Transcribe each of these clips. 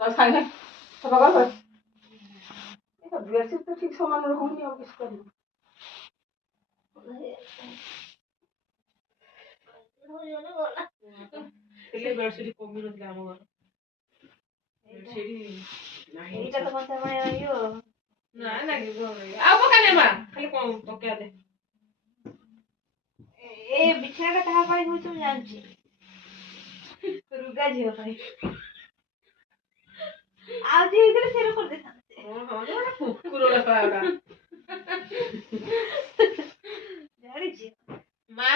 তো সাইনা সবা কর এটা বেডশিট তো ঠিক সমান রকম নিয়ে অফিস করি এলে বেডশিট কমবি নଥିଲା ଆମ ଘର বেডশিট ନାହିଁ ଏଇଟା ତ କଥା ମାନେ ଲାଗିବ ନା ଲାଗିବ ଆଉ ପକାନେ ମା ଖାଲି କଣ ପକେଇ ଦେ ଏ ବିଛଣାଟା କାହା ପାଇଁ ହଉଛି ମୁଁ ଜାଣିଛି ରୁଗା ଝିଅ ପାଇଁ ଆଉ ଯିଏ ହେଇଥିଲେ ସେ କରିଦେଇଥାନ୍ତେ ହଁ ଗୋଟେ କୁକୁରଟା ପାଉଡା ଜାଣିଛି ମା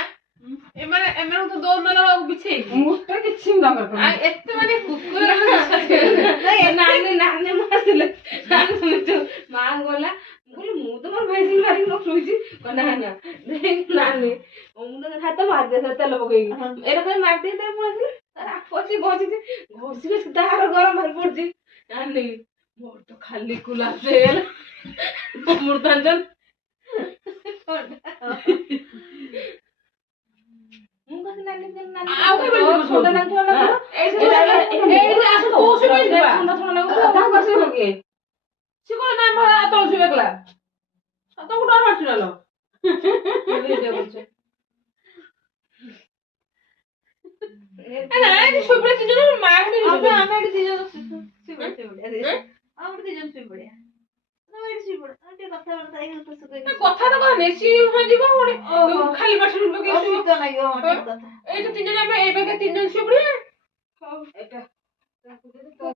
ଏମାନେ ତ ଦୋର ବିଛେଇ ମୁଟେ କିଛି ନ କର ଏତେ ମାନେ କୁକୁର ନାନି ମୁଁ ଆସିଲେ ମା ଗଲା ମୁଁ କହିଲି ମୁଁ ତ ମୋର ଭେସି ମାରିକି ନ ଶୋଇଛି ନା ନାନି ମୁଁ ହାତ ମାରିଦେ ତେଲ ପକେଇକି ଏଇଟା ତ ମାରିଦିଏ ତାର ମୁଁ ଆସିଲି ତାର ଆପସି ଘଷିଛି ତାର ଗରମ ଭାରି ପଡୁଛି ନାନି ମୋର ତ ଖାଲି କୁଲାସ ହେଇଗଲା ଅମୃତାଞ୍ଜନ ମୁଁ କହିଲି ନାନି ଆଉ ଥଣ୍ଡା ଲାଗୁଥିବ ନା ଥଣ୍ଡା ଲାଗୁଥିବ ତା ବସିବ କିଏ ସେ କଣ ନା ଆମର ତଳସୁ ବେକଲା ତମକୁ ଡର ମାରୁଛୁ ନା ଶୋଇପଡିଆ ତିନି ଜଣ ମା ଆମେ ଏଠି ଦି ଜଣ ଶୋଇପଡିଆ ଆଉ ଗୋଟେ ଦି ଜଣ ଶୋଇପଡିଆ କଥା ତ କହନି ସିଏ ଯିବ ପୁଣି ଖାଲି ବାସନ ପକେଇ କଥା ଏଇ ତ ତିନି ଜଣ ଆମେ ଏବେ ତିନି ଜଣ ଶୋଇପଡିଆ